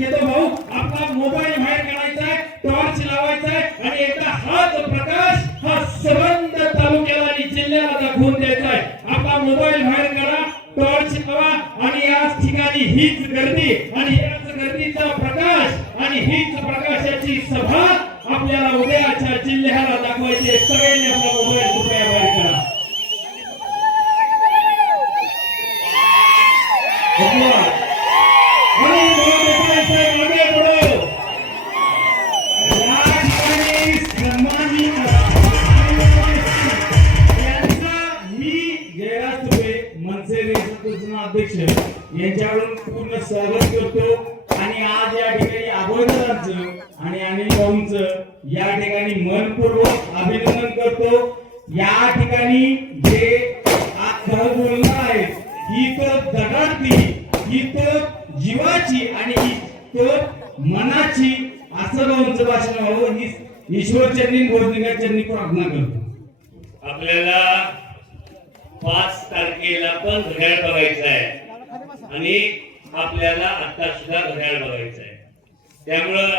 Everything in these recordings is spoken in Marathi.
घेतो भाऊ, आपला मोबाईल बाहेर काढायचा आहे, टॉर्च लावायचा आहे आणि एकदा हाच प्रकाश हा संबंध तालुक्याला आणि जिल्ह्याला दाखवून द्यायचा आहे. आपला मोबाईल बाहेर काढा, टॉर्च लावा आणि याच ठिकाणी हीच गर्दी आणि याच गर्दीचा प्रकाश आणि हीच प्रकाशाची सभा आपल्याला उद्याच्या जिल्ह्याला दाखवायची. सगळ्यांनी आपला मोबाईल कृपया बाहेर काढा. अध्यक्ष यांच्याकडून पूर्ण स्वागत करतो आणि आज या ठिकाणी अभयदादांचं आणि अनिल भाऊंचं या ठिकाणी मनपूर्वक अभिनंदन करतो. या ठिकाणी जे आज बोलणार आहे ही तर जगातली, ही तर जीवाची आणि ही तर मनाची असं भाऊंचं भाषण व्हावं ही ईश्वर चरणी भोजनिका चरणी प्रार्थना करतो. आपल्याला 5 तारखेला पण घड्याळ बघायचं आहे आणि आपल्याला आता सुद्धा घड्याळ बघायचं आहे. त्यामुळं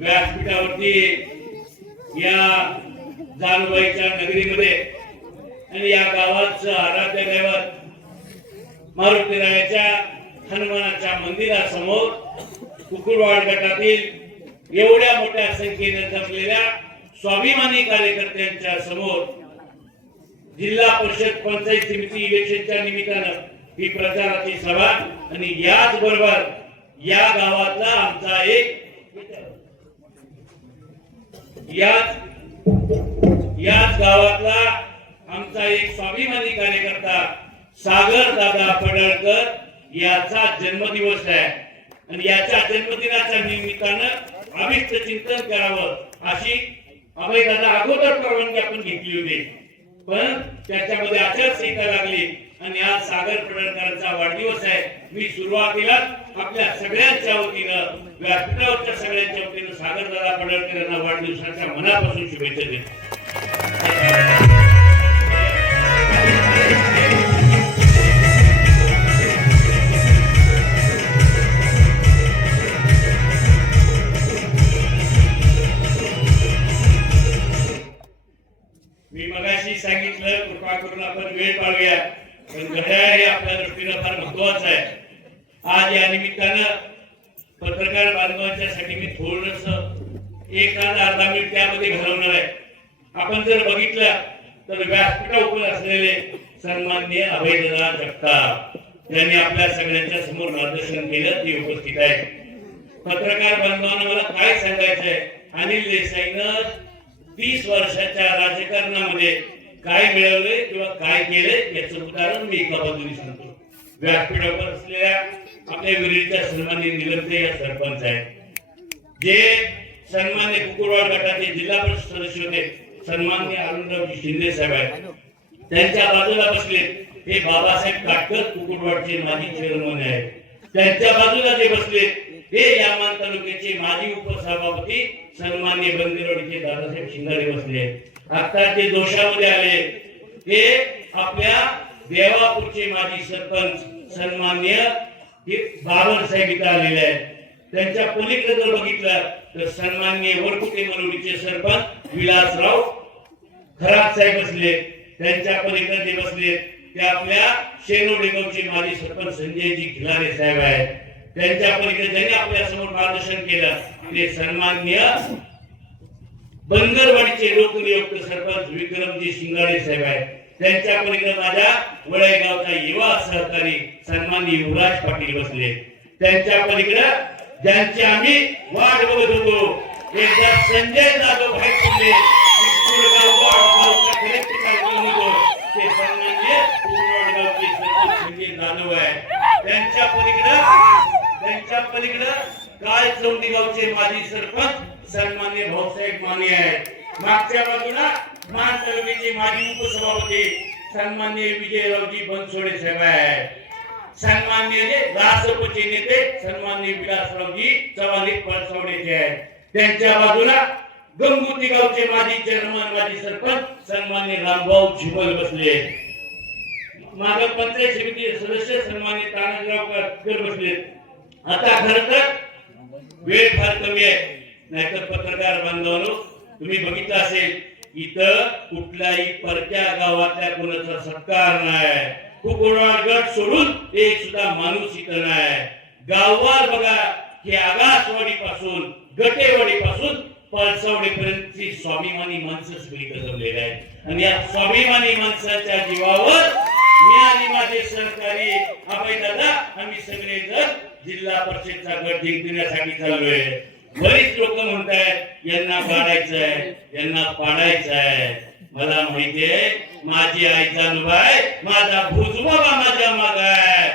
व्यासपीठावरती या जानबाईच्या नगरीमध्ये आणि या गावाचं आराध्य दैवत मारुतीरायाच्या हनुमानाच्या मंदिरासमोर कुकुरवाड गटातील एवढ्या मोठ्या संख्येने जमलेल्या स्वाभिमानी कार्यकर्त्यांच्या समोर जिल्हा परिषद पंचायत समिती इलेक्शनच्या निमित्तानं ही प्रचाराची सभा आणि याच बरोबर या गावातला आमचा याच गावातला आमचा एक स्वाभिमानी कार्यकर्ता सागर दादा पडळकर याचा जन्मदिवस आहे आणि याच्या जन्मदिनाच्या निमित्तानं अभिष्ट चिंतन करावं अशी अभयदादा अगोदर परवानगी आपण घेतली होती, पण त्याच्यामध्ये आचारसंहिता लागली आणि आज सागर पडळकरांचा वाढदिवस आहे. मी सुरुवातीला आपल्या सगळ्यांच्या वतीनं व्यासपीठावरच्या सगळ्यांच्या वतीनं सागर दादा पडळकर यांना वाढदिवसाच्या मनापासून शुभेच्छा देतो. मी मगाशी सांगितलं कृपा करून आपण वेळ पाळूया, पण घड्याळ हे आपल्या दृष्टीनं फार महत्वाचं आहे. आज या निमित्तानं पत्रकार बांधवांच्यासाठी मी थोडस 1-अर्धा मिनिट त्यामध्ये घालवणार आहे. आपण जर बघितलं तर व्यासपीठावर असलेले सन्माननीय अभयदादा जगताप यांनी आपल्या सगळ्यांच्या समोर मार्गदर्शन केलं, ते उपस्थित आहे. पत्रकार बांधवांना मला काय सांगायचंय, अनिल देसाईनं 30 वर्षाच्या राजकारणामध्ये काय मिळवले किंवा काय केले याचं उदाहरण मी एका बाजूने सांगतो. व्यासपीठावर असलेल्या आपल्या विरोधीच्या सन्माननीय निलंते या सरपंच आहेत, जे सन्मान्य कुकुरवाड गटाचे जिल्हा परिषद सदस्य होते सन्माननीय अरुणरावजी शिंदे साहेब आहेत. त्यांच्या बाजूला बसले हे बाबासाहेब काटकर कुकुरवाडचे माजी चेअरमन आहेत. त्यांच्या बाजूला जे बसले हे यामान तालुक्याचे माजी उपसभापती सन्मान्य बंदिरवाडीचे दादासाहेब शिंगाडे बसले. आता जे दोषामध्ये आले ते आपल्या देवापूरचे माजी सरपंच सन्मान्य बाबर साहेब इथं आलेले आहेत. त्यांच्या पलीकडे जर बघितलं तर सन्मान्य वरकुटे मरोडीचे सरपंच विलासराव खरात साहेब बसले. त्यांच्या पलीकडे जे बसले ते आपल्या शेनोडे गावचे माजी सरपंच संजयजी खिलारे साहेब आहेत. त्यांच्या पलीकडे ज्यांनी आपल्या समोर मार्गदर्शन केलं ते सन्मान्य बंदरवाडीचे लोकनियुक्त सरपंच विक्रमजी शिंगाडे साहेब आहेत. त्यांच्या पलीकडे माझ्या वळेगावचा युवा सहकारी सन्मान्य युवराज पाटील बसले. त्यांच्या पलीकडे ज्यांची आम्ही वाट बघत होतो एकदा संजय जाधव बाहेर पडले ते सन्मान्य कुकुरवाडगावचे सरपंच संजय जाधव आहे. त्यांच्या पलीकडे काय चौंडीगावचे माजी सरपंच सन्मान्य भाऊसाहेब माने आहेत. मागच्या बाजूला मान तालुक्याचे माजी उपसभापती सन्मान्य विजयरावजी बनसोडे साहेब आहेत. सन्मान्य राष्ट्रपती नेते सन्मान्य विलासरावजी चव्हाण पळसवडेचे आहेत. त्यांच्या बाजूला गंगोती गावचे माजी चेअरमन माजी सरपंच सन्मान्य रामभाऊ झिमल बसले. मागं पंचायत समिती सदस्य सन्मान्य तानाजीराव कर बसले. आता खरं तर वेळ फार कमी आहे, नाहीतर पत्रकार बांधवांनो तुम्ही बघितलं असेल इथं कुठल्याही परक्या गावातल्या कोणाचा सत्कार नाही, कुकुरवाड गट सोडून एक सुद्धा माणूस इथं नाही. गाववार बघा की आगासवाडी पासून गटेवाडी पासून पळसवडीपर्यंतची स्वाभिमानी माणसं सगळी जमलेली आहेत आणि या स्वाभिमानी माणसाच्या जीवावर मी आणि माझे सहकारी अभय दादा आम्ही सगळे जण जिल्हा परिषदचा गट जिंकण्यासाठी चाललोय. बरीच लोक म्हणतायत यांना काढायचंय यांना पाडायचंय. मला माहितीये माझी आई जानुबाई माझा भुजबाबा माझ्या माग आहे,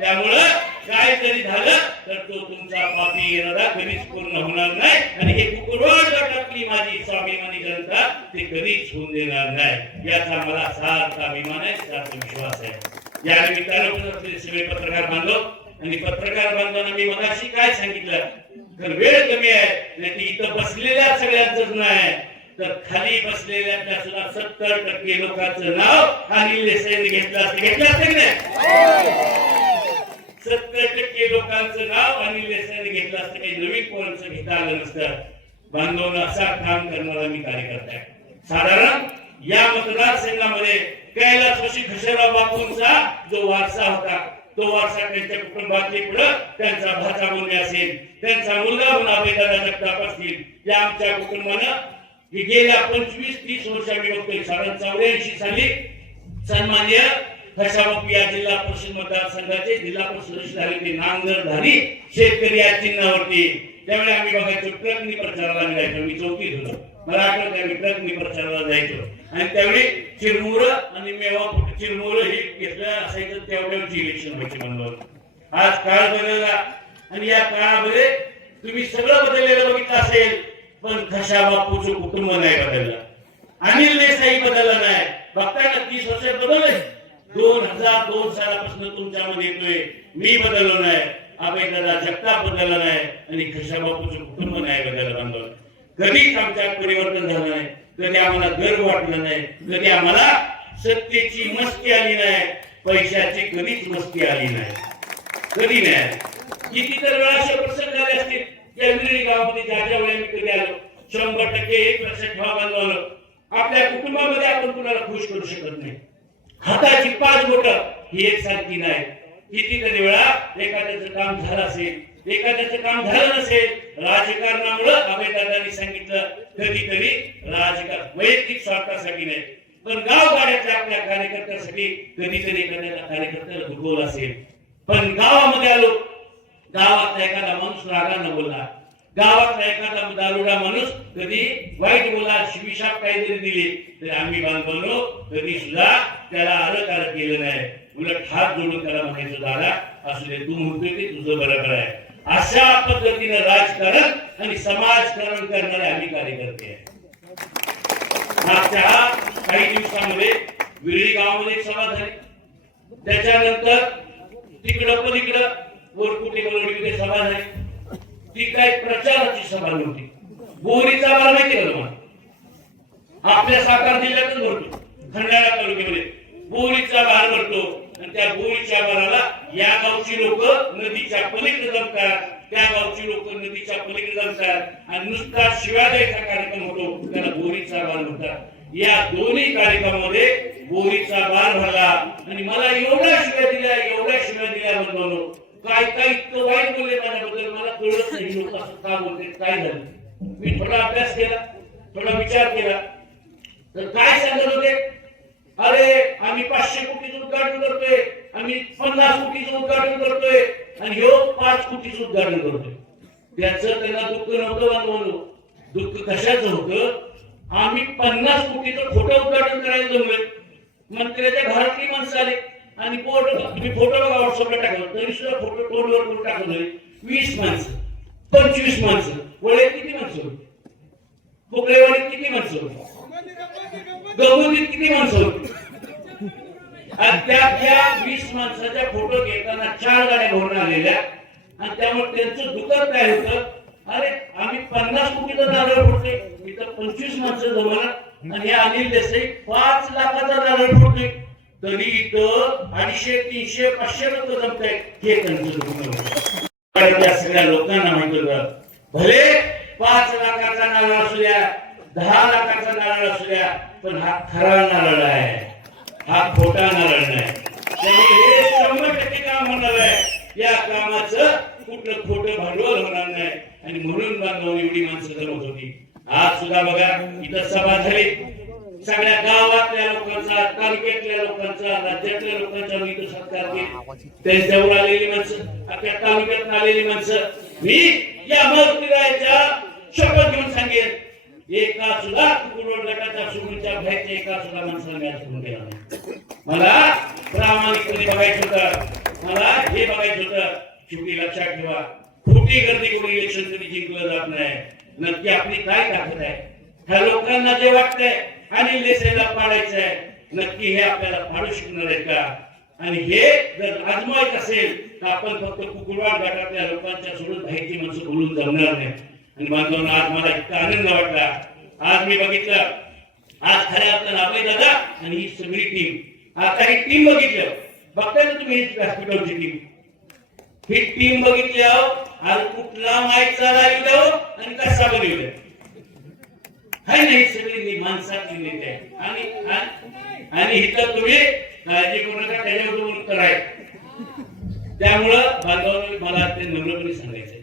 त्यामुळं काय जरी झालं तर तो तुमचा पापी इरादा कधीच पूर्ण होणार नाही आणि हे कुकुरवाड गटातली माझी स्वाभिमानी जनता ते कधीच होऊन देणार नाही याचा मला सार्थ अभिमान आहे, सार्थ विश्वास आहे. या निमित्तानं सगळे पत्रकार बांधव आणि पत्रकार बांधवांना मी मगाशी काय सांगितलं तर वेळ कमी आहे, नाही इथं बसलेल्या सगळ्यांचंच नाही तर खाली बसलेल्या सुद्धा 70% लोकांचं नाव अनिल देसाईंनी घेतलं असतं की नाही? 70% लोकांचं नाव अनिल देसाईंनी घेतलं असतं, काही नवीन कोणाचं घेता आलं नसतं. बांधवांना असा काम करणारा मी कार्यकर्ता आहे. साधारण या मतदारसंघामध्ये कैलासवासी घोषराव बापूंचा जो वारसा होता तो वारसा त्यांच्या कुटुंबातले पुढे त्यांचा भाचा मुलगा असेल, त्यांचा मुलगा म्हणून अभयदादा जगताप असतील, त्या आमच्या कुटुंबानं गेल्या 25-30 वर्ष आम्ही बघतोय. साधारण 84 साली सन्माननीय हर्षाबापू या जिल्हा परिषद मतदारसंघाचे जिल्हा परिषद झाले ते नांगरधारी शेतकरी या चिन्हावरती. त्यावेळी आम्ही बघायचो ट्रकनी प्रचाराला निघायचो. मी चौकीत होतो, मला आठवत आहे मी ट्रकनी प्रचाराला जायचो आणि त्यावेळी चिरमुर आणि मेवा चिरमुर हे घेतलं असायचं. तेवढ्यावरची इलेक्शन व्हायची म्हणून. आज काळ बदलला आणि या काळामध्ये तुम्ही सगळं बदललेलं बघितलं असेल, पण घशाबापूचं कुटुंब नाही बदललं, अनिल देसाई बदलला नाही. बघताय ना 30 वर्ष बदलले. 2002 सालापासून तुमच्यामध्ये येतोय, मी बदललो नाही, अभयदादा जगताप बदलला नाही आणि घशाबापूचं कुटुंब नाही बदललं. बांधव कधीच आमच्यात परिवर्तन झालं नाही, कधी आम्हाला गर्व वाटला नाही, कधी आम्हाला सत्तेची मस्ती आली नाही, पैशाची कधीच मस्ती आली नाही, कधी नाही. कितीतर वेळा असे प्रसंग झाले असतील या विरळी गावामध्ये ज्या वेळेला मी कधी आलो 100% एक लक्षात ठेवा बांधवांनो, आपल्या कुटुंबामध्ये आपण कुणाला खुश करू शकत नाही. हाताची 5 बोटं ही एकसारखी नाही. कितीतरी वेळा एखाद्याचं काम झालं असेल, एखाद्याचं काम झालं नसेल, राजकारणामुळे अभयदादांनी सांगितलं कधीतरी राजकारण वैयक्तिक स्वार्थासाठी नाही, पण गावगाड्यातल्या आपल्या कार्यकर्त्यासाठी कधीतरी एखाद्या कार्यकर्त्याला दुखवलं असेल. पण गावामध्ये आलो, गावातला एखादा माणूस रागानं बोलला, गावातला एखादा दारुडा माणूस कधी वाईट बोला, शिविशाप काहीतरी दिली तर आम्ही बांधवांनो कधी सुद्धा त्याला आरकार केलं नाही. उलट हात जोडून त्याला म्हणायचं दादा असू दे, तू म्हणतोय ते तुझं बरोबर आहे. अशा पद्धतीने राजकारण आणि समाजकारण करणारे आम्ही कार्यकर्ते आहे. मागच्या काही दिवसामध्ये विरळी गावामध्ये एक सभा झाली, त्याच्यानंतर तिकडं पलीकडं वरकुटे सभा झाली. ती काय प्रचाराची सभा नव्हती. बोरीचा बार माहिती का तुम्हाला? आपल्या सातारा जिल्ह्यातच भरतो, खंडाळा तालुक्यामध्ये बोरीचा बार भरतो आणि त्या बोरीच्या बाराला या गावची लोक नदीच्या पलीकडे जमतात, त्या गावची लोक नदीच्या पलीकडे जमतात आणि नुसता शिव्या द्यायचा कार्यक्रम होतो, त्याला बोरीचा बार म्हणतात. या दोन्ही कार्यक्रमामध्ये बोरीचा बार भरला आणि मला एवढ्या शिव्या दिल्या म्हणतो, काय काय इतकं वाईट बोलले माझ्याबद्दल मला कळत नाही. लोक असं का बोलते, काय झालं? मी थोडा अभ्यास केला, थोडा विचार केला तर काय सांगत होते, अरे आम्ही 500 कोटीचं उद्घाटन करतोय, आम्ही 50 कोटीचं उद्घाटन करतोय आणि ह्यो 5 कोटीचं उद्घाटन करतोय. त्याचं त्यांना दुःख नव्हतं बांधवांनो. दुःख कशाचं होतं? आम्ही 50 कोटीचं खोटं उद्घाटन करायला जमलोय. मंत्र्याच्या घरातली माणसं आली आणि तुम्ही फोटो बघा व्हॉट्सअपला टाकला तरी सुद्धा फोटो तोडवर करून टाकलं. 20 माणसं, 25 माणसं, वळे किती माणसं होती, पोकळेवाडीत किती माणसं होती, गवंडीत किती माणसं होती. आणि त्या 20 माणसाच्या फोटो घेताना 4 गाड्या भरून आलेल्या आणि त्यामुळे त्यांचं दुःख काय होतं, अरे आम्ही 50 कोटीचा नारळ फोडतोय, इथं 25 माणसं जमणार आणि अनिल देसाई 5 लाखाचा नारळ फोडतोय, तरी इथं 250, 300, 500 लोक जमतायत. हे त्यांचं दुःख. या सगळ्या लोकांना माहिती होतं भले 5 लाखाचा नारळ असू द्या 10 लाखाचा नारळ असू द्या पण हा खरा नारळ आहे हा खोटा नारळ नाही त्यामुळे हे 100% काम होणार आहे या कामाचं कुठलं खोटं भांडवल होणार नाही आणि म्हणून बांधव एवढी माणसं जमत होती आज सुद्धा बघा इथं सभा झाली सगळ्या गावातल्या लोकांचा तालुक्यातल्या लोकांचा राज्यातल्या लोकांचा मी तो सत्कार केला त्यांच्यावर आलेली माणसं अख्ख्या तालुक्यात आलेली माणसं मी या मूर्तिरायाच्या शपथ घेऊन सांगेन एका सुद्धा कुकुरवड गटाच्या सोडूनच्या बाहेरच्या एका सुद्धा माणसाला मी सोडून गेला नाही मला प्रामाणिकपणे बघायचं होतं मला हे बघायचं होतं शेवटी लक्षात ठेवा खोटी गर्दी कोणी इलेक्शन कधी जिंकलं जात नाही नक्की आपली काय ताकद आहे ह्या लोकांना जे वाटतंय आणि लेसेला पाडायचं आहे नक्की हे आपल्याला पाडू शकणार आहे का आणि हे जर आजमायचं असेल तर आपण फक्त कुकुरवाड गटातल्या लोकांच्या सोडून बाहेरची माणसं बोलून जमणार नाही आणि बांधवांना आज मला इतका आनंद वाटला आज मी बघितलं आज खऱ्या अर्थानं आपले दादा आणि ही सगळी टीम आता ही टीम बघितलं बघताय ना तुम्ही हॉस्पिटलची टीम ही टीम बघितल्यावर आज कुठला माईक चालू द्यावं आणि कसा बनवलं हाय नाही सगळी माणसातली नेते आणि इथं तुम्ही काळजी करू नका त्याच्यावर उत्तर आहे त्यामुळं बांधवांनी मला ते नम्रपणे सांगायचंय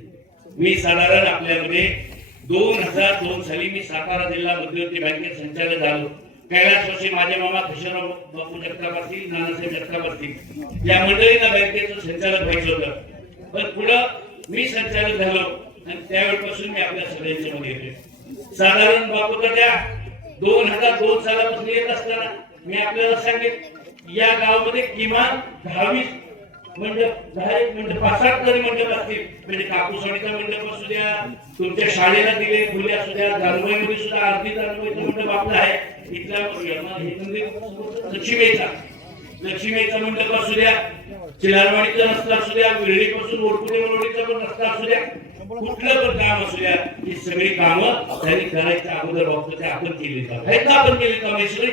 मी साधारण आपल्यामध्ये 2002 साली मी सातारा जिल्हा मध्यवर्ती बँकेत संचालक झालो कैलासवासी माझे मामा खुशाराव बापू जगताप असतील नानासाहेब जगताप असतील या मंडळीला बँकेचं संचालक व्हायचं होतं पण पुढं मी संचालक झालो आणि त्यावेळेपासून मी आपल्या सगळ्यांच्या मध्ये येतोय साधारण बापू त्या 2002 सालापासून येत असताना मी आपल्याला सांगेन या गावामध्ये किमान 10-20 मंडप 5-7 तरी मंडप असतील म्हणजे कापूसवाडीचा मंडप असू द्या तुमच्या शाळेला दिले फुले असू द्या जानवाईमध्ये सुद्धा अर्धी जानवाईचा मंडप आपला आहे इथला लक्ष्मीचा मंडप असू द्या चिलारवाडीचा रस्ता असू द्या विरळीपासून ओरकुटेवाडीचा पण रस्ता असू द्या कुठलं पण काम असू द्या ही सगळी कामं त्यांनी करायच्या अगोदर बघतो ते आपण केली आपण केली काम सगळी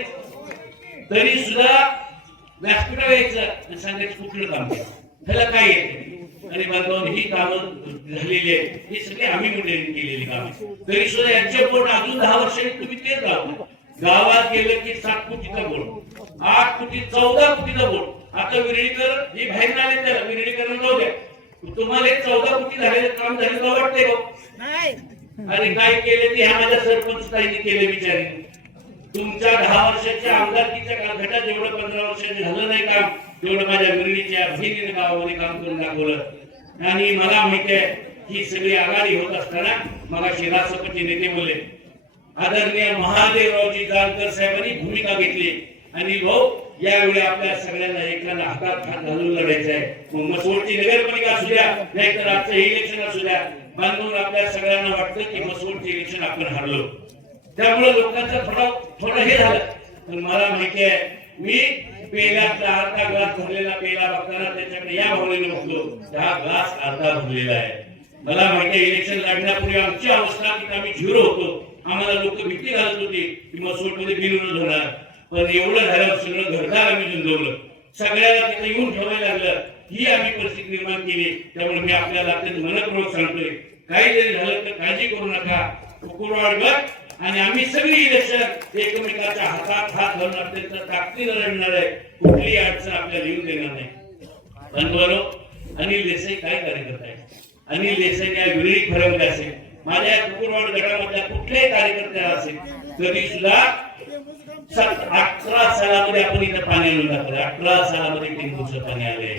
तरी सुद्धा व्यासपीठावर यायचं आणि सांगायचं कुठलं काम त्याला काय येते आणि बांधवांनी ही कामं झालेली आहे ही सगळी आम्ही मंडळींनी केलेली कामं तरी सुद्धा यांच्या बोर्ड अजून 10 वर्षांनी तुम्ही तेच राहतो गावात गेलं की 7 कोटीचा बोर्ड 8 कोटी 14 कोटीचा बोर्ड आता विरळीकर जे बाहेर आले त्याला विरळीकर जाऊ द्या तुम्हाला 14 कोटी झालेलं काम झालं का वाटते अरे काय केले ते ह्या माझ्या सरपंच ताईने केले बिचारी तुमच्या 10 वर्षाच्या आमदारकीच्या गटात जेवढं 15 वर्षाचे झालं नाही काम तेवढं माझ्या विरळीच्या बहिणीने गावामध्ये काम करून दाखवलं आणि मला माहिती आहे ही सगळी आघाडी होत असताना मगाशी राष्ट्रपती नेते बोलले आदरणीय महादेवरावजी जानकर साहेबांनी भूमिका घेतली आणि भाऊ यावेळी आपल्या सगळ्यांना एकाला हातात हात घालून लढायचं आहे मग मसवडची नगरपालिका असू द्या नाहीतर आजचं इलेक्शन असू द्या बांधून आपल्या सगळ्यांना वाटतं की मसवडचे इलेक्शन आपण हारलो त्यामुळे लोकांचं थोडं हे झालं पण मला माहिती आहे मी पेल्यातला अर्धा ग्लास भरलेला पेला बघताना त्याच्याकडे या भावनेने बघतो हा ग्लास अर्धा भरलेला आहे मला माहिती आहे इलेक्शन लढण्यापूर्वी आमची अवस्था की आम्ही झिरो होतो आम्हाला लोक भीती घालत होती की मसवडमध्ये बिनविरोध होणार पण एवढं झालं सगळं घरदार आम्ही झुंजवलं सगळ्याला तिथे येऊन ठेवायला लागलं ही आम्ही परिस्थिती निर्माण केली त्यामुळे मी आपल्याला अत्यंत मनपूर्वक सांगतोय काही जरी झालं तर काळजी करू नका कुकुरवाड गट आणि आम्ही सगळी इलेक्शन एकमेकाच्या हातात हात घालून अत्यंत ताकदीने लढणार आहे कुठलीही अडचण आपल्याला येऊन देणार नाही बंधुनो अनिल देसाई काय कार्यकर्ता आहे अनिल देसाई काय विरळी फरवले असेल माझ्या कुकुरवाड गटामधल्या कुठल्याही कार्यकर्त्याला असेल तरी सुद्धा 18 सालामध्ये आपण इथं पाणी आणून दाखवलं 18 सालामध्ये टेंबूचं पाणी आलंय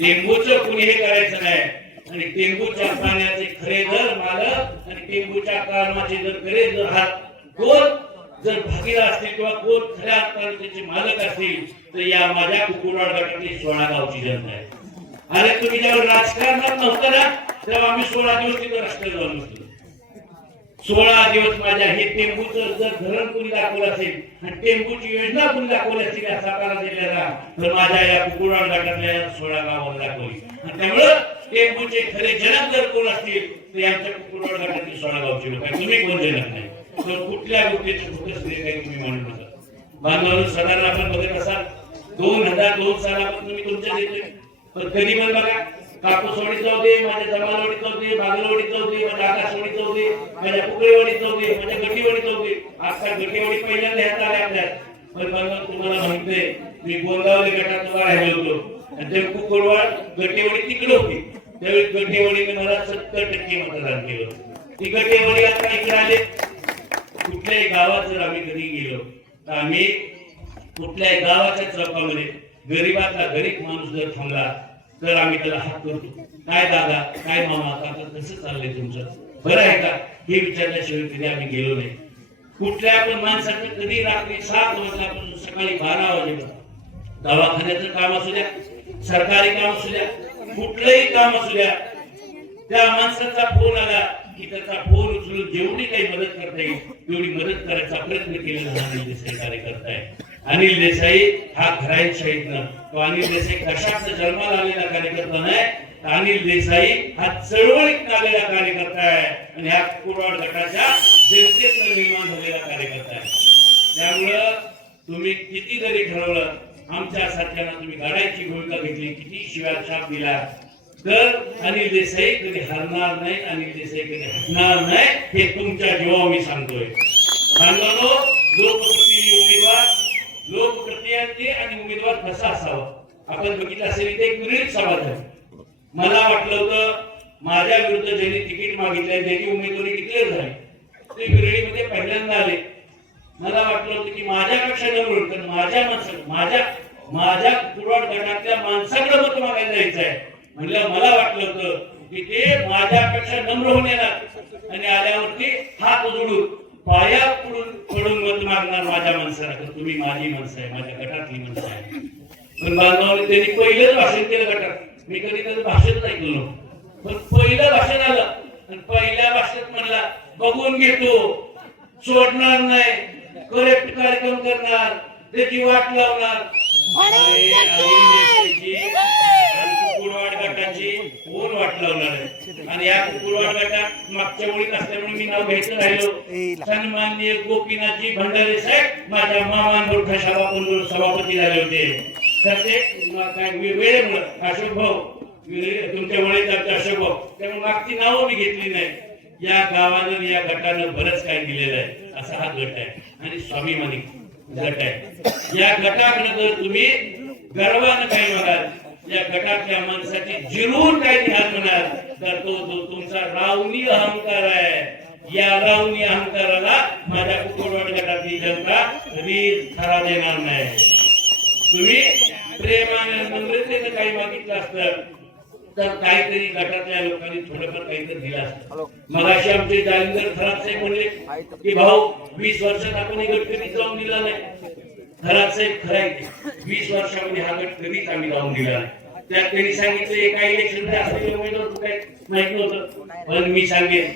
टेंबूचं कुणी हे करायचं नाही आणि टेंबूच्या पाण्याचे खरे दर मालक आणि टेंबूच्या कामाचे जर खरे दर हात कोण जर भागीदार असतील किंवा कोण खऱ्या अर्थाने मालक असतील तर या माझ्या कुकुरवाड गटातली 16 गावची जनता आहे अरे तुम्ही जेव्हा राजकारणात नव्हतं ना तेव्हा आम्ही 16 दिवस तिथं रस्त्यावर जाऊन बसलो 16 दिवस माझ्या हे टेंबूचं जर धरण कोणी दाखवलं असेल आणि टेंबूची योजना कोणी दाखवली असतील या सातारा जिल्ह्याला तर माझ्या या कुकुरवाड गटातल्या 16 गावाला दाखवली आणि त्यामुळं टेंबूचे खरे जनक जर कोण असतील तर यांच्या कुकुरवाड गटातली 16 गावची लोक आहेत तुम्ही कोण जनक नाही तर कुठल्या गोष्टीचं फोकस काही तुम्ही म्हणू नका बांधवांनो साधारण आपण बघत असाल 2002 सालापासून तुम्ही तुमच्या देतोय पण कधी पण बघा कापूसवाडी जाऊ दे, माझ्या जमालवाडी जाऊ दे, बागलवाडी जाऊ दे, माझ्या आकाशवाडी जाऊ दे, माझ्या कुकळेवाडी जाऊ दे, माझ्या गटीवाडी जाऊ दे. आता गटीवाडी पहिल्यांदा ह्यात आल्या आपल्यात. पण मला तुम्हाला माहितीये मी गोंदावली गटात उभा राहिलो होतो आणि ते कुकळवाड गटीवाडी तिकडे होती. त्यावेळी गटीवाडीने मला 70% मतदान केलं. ती गटीवाडी आता इकडे आले. कुठल्याही गावात जर आम्ही कधी गेलो तर आम्ही कुठल्याही गावाच्या चौकामध्ये गरीबातला गरीब माणूस जर थांबला तर आम्ही त्याला हात करतो. काय दादा, काय मामा, काका, कसं चाललंय तुमचं, बरं आहे का, हे विचारल्याशिवाय कधी आम्ही गेलो नाही. कुठल्या पण माणसाचं कधी रात्री 7 वाजल्यापासून सकाळी 12 वाजेपर्यंत दवाखान्याचं काम असू द्या, सरकारी काम असू द्या, कुठलंही काम असू द्या, त्या माणसाचा फोन आला की त्याचा फोन उचलून जेवढी काही मदत करता येईल तेवढी मदत करायचा प्रयत्न केलेला अनिल देसाई कार्यकर्ता आहे. अनिल देसाई हा घराईशाहीतनं, तो अनिल देसाई कशाच जन्माला आलेला कार्यकर्ता नाही. अनिल देसाई हा चळवळीत आलेला कार्यकर्ता आहे आणि ह्या कुरवाड गटाच्या जनतेतनं निर्माण झालेला कार्यकर्ता आहे. त्यामुळं तुम्ही किती जरी ठरवलं, आमच्या सारख्यांना तुम्ही गाड्याची भूमिका घेतली, किती शिव्या छाप दिला, तर अनिल देसाई कधी हरणार नाही, अनिल देसाई कधी हटणार नाही, हे तुमच्या जीवावर मी सांगतोय. बांधवांनो, लोकप्रतिनिधी उमेदवार, लोकप्रतिनिधी आणि उमेदवार कसा असावा आपण बघितलं असेल. इथे एक विरळी सभा झाली. मला वाटलं होतं माझ्या विरुद्ध ज्यांनी तिकीट मागितलंय, ज्यांची उमेदवारी डिक्लेअर झाली, ते विरळीमध्ये पहिल्यांदा आले. मला वाटलं होतं की माझ्यापेक्षा नम्र, कारण माझ्या कुरवाड गटातल्या माणसाकडे मत मागायला जायचं आहे. म्हणलं मला वाटलं होतं की ते माझ्यापेक्षा नम्र होऊन येणार आणि आल्यावरती हात जोडून पाया पडून मत मागणार माझ्या माणसाला. तर तुम्ही माझी माणसं आहे, माझ्या गटातली माणसं आहे. पण बांधवांनी त्यांनी पहिलंच भाषण केलं गटात. मी कधी त्याचं भाषण ऐकलो, पण पहिलं भाषण आलं आणि पहिल्या भाषणात म्हणला बघून घेतो, सोडणार नाही, करेक्ट कार्यक्रम करणार, त्याची वाट लावणार. कुरवाड गटाची कोण वाट लावणार आहे? आणि या कुरवाड गटात मागच्या ओळीत असल्यामुळे मी नाव घ्यायचं राहिलो. सन्माननीय गोपीनाथजी भंडारे साहेब माझ्या मामांबरोबर सभापती झाले होते. तर ते काय वेळेमुळे अशोक भाऊ, तुमच्या वळीत अशोक भाऊ, त्यामुळे मागची नावं मी घेतली नाही. या गावानं या गटानं बरंच काय दिलेलं आहे. असा हा गट आहे आणि स्वाभिमानी गट आहे. या गटाकडे जर तुम्ही गर्वानं काही म्हणाल, या गटातल्या माणसाची जिरून काही ध्यान म्हणाल, तर तो जो तुमचा रावणी अहंकार आहे, या रावणी अहंकाराला माझ्या कुरवाड गटातली जनता कधी थारा देणार नाही. तुम्ही प्रेमाने नम्रतेने काही मागितलं असतं तर काहीतरी गटातल्या लोकांनी थोडंफार काहीतरी दिलं असतं. मग अशी आमचे जालिंदर थरात साहेब म्हणले की भाऊ 20 वर्षात आपण गट कधीच लावून दिला नाही. थरात साहेब खरंय, 20 वर्षामध्ये हा गट कधीच आम्ही लावून दिला नाही. त्यात त्यांनी सांगितले एका इलेक्शन असलेले उमेदवार काय माहित नव्हतं, पण मी सांगेन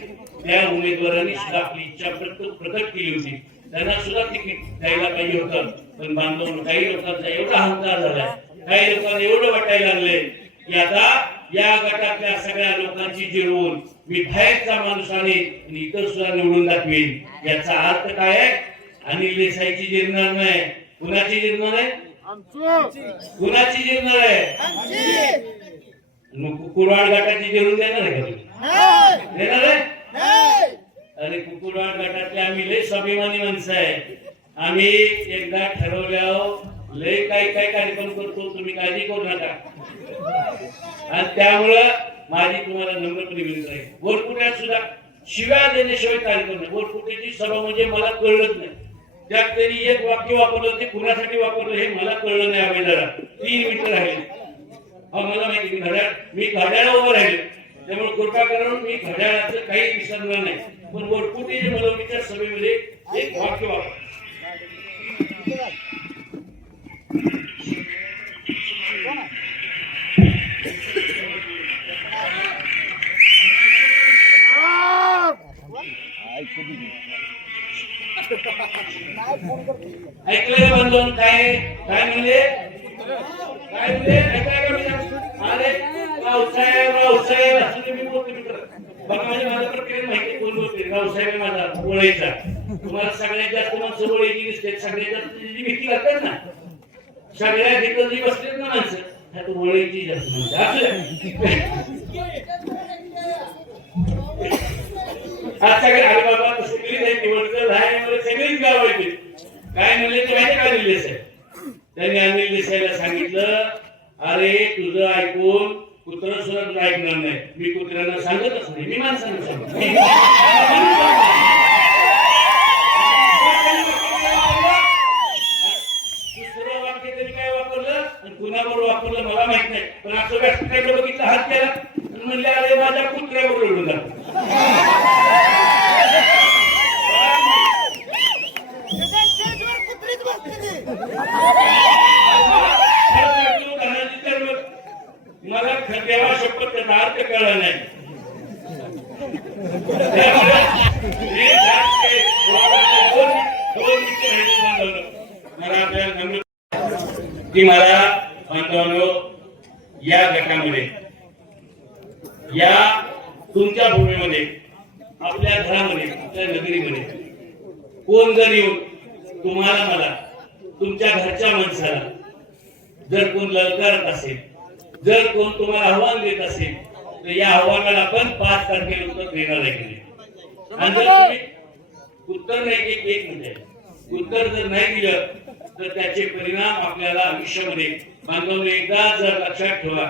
त्या उमेदवारांनी सुद्धा आपली इच्छा प्रकट केली होती. त्यांना सुद्धा तिकीट द्यायला पाहिजे होतं. पण बांधव काही लोकांचा एवढा अहंकार झालाय, काही लोकांना एवढं वाटायला लागले की आता या गटातल्या सगळ्या लोकांची जिरवून मी बाहेरचा माणूस आणि इतर सुद्धा निवडून दाखवेन. याचा अर्थ काय आहे? अनिल देसाईची जिरणार नाही. कुणाची जिरणार आहे? कुणाची जिरणार आहे? कुरवाड गटाची जिरून देणार आहे का तुम्ही? देणार आहे? अरे कुरवाड गटातले आम्ही लय स्वाभिमानी माणसं आहे. आम्ही एकदा ठरवल्यावर लय काय काय कार्यक्रम करतो, तुम्ही काळजी करू नका. आणि त्यामुळं माझी तुम्हाला नम्रपणे विनंती आहे, वरपुट्यात सुद्धा शिव्या देण्याशिवाय कार्यक्रम नाही. वरपुट्याची सभा म्हणजे मला कळलंच नाही. त्यात त्यांनी एक वाक्य वापरलं, ते कुणासाठी वापरलं हे मला कळलं नाही. आवेदना 3 मिनिटं राहिले. मला माहिती मी घड्याळा उभं राहिले, त्यामुळे कृपा करून मी घड्याळाचं काही विसरणार नाही. पण वरपुटे मिरवणुकीच्या सभेमध्ये एक वाक्य वापर ऐकलं बंधून काय काय म्हणले अरे रावसाहेब असं मी बोलतो मित्र. बघा माझ्या प्रक्रियेत माहिती कोण बोलते. रावसाहेब माझा ओळीचा. तुम्हाला सगळ्यात जास्त माणसं ओळीची दिसते, सगळ्यात जास्त जी भीती लागतात ना, सगळ्या ठिकाणी बसलेत ना माणसं, हा तू वळायची जास्त म्हणते आज सगळे आई बाबा सगळी निवडणूक आहे सगळीच गाव येते काय म्हणले ते माहिती का अनिल देसाई त्यांनी अनिल देसाईला सांगितलं अरे तुझं ऐकून कुत्र सुद्धा तुझं ऐकणार नाही मी कुत्र्यांना सांगतच नाही मी माणसांना सांगतो दुसरं वाक्य तरी काय वापरलं आणि कुणाबरोबर वापरलं मला माहित नाही पण असं व्यासपीठाकडे बघितलं हात केला आणि म्हणले अरे माझ्या कुत्र्याबरोबर रडून जातो मला देवा शपथ त्याचा अर्थ कळला नाही मला बांधवांनो या गटामध्ये या तुमच्या भूमीमध्ये आपल्या घरामध्ये आपल्या नगरीमध्ये कोण जर येऊन तुम्हाला मला तुमच्या घरच्या माणसाला जर कोण ललकारत असेल जर कोण तुम्हाला आव्हान देत असेल तर या आव्हानाला आपण 5 तारखेला उत्तर देणार आहे की नाही आणि जर तुम्ही उत्तर नाही एक म्हणजे उत्तर जर नाही दिलं तर त्याचे परिणाम आपल्याला आयुष्यामध्ये बांधवने एकदा जर लक्षात ठेवा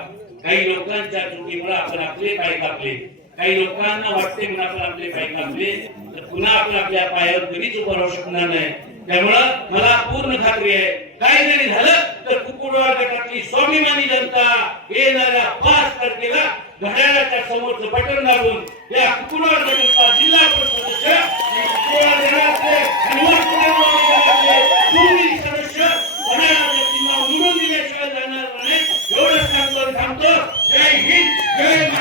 काही लोकांच्या चुकीमुळे आपण आपले पाय कापले काही लोकांना वाटते म्हणून आपण आपले पाय कापले तर पुन्हा आपण आपल्या पायावर कधीच उभं राहू शकणार नाही त्यामुळं मला पूर्ण खात्री आहे काही जरी झालं तर कुकुडवाड गटातली स्वाभिमानी जनता येणाऱ्या 5 तारखेला घड्याळाच्या समोरचं बटन दाबून या कुकुडवाड गटाचा जिल्हा परिषद सदस्य तुम्ही सदस्य घड्याळाच्या चिन्ह निवडून दिल्याशिवाय जाणार नाही एवढंच सांगतो जय हिंद जय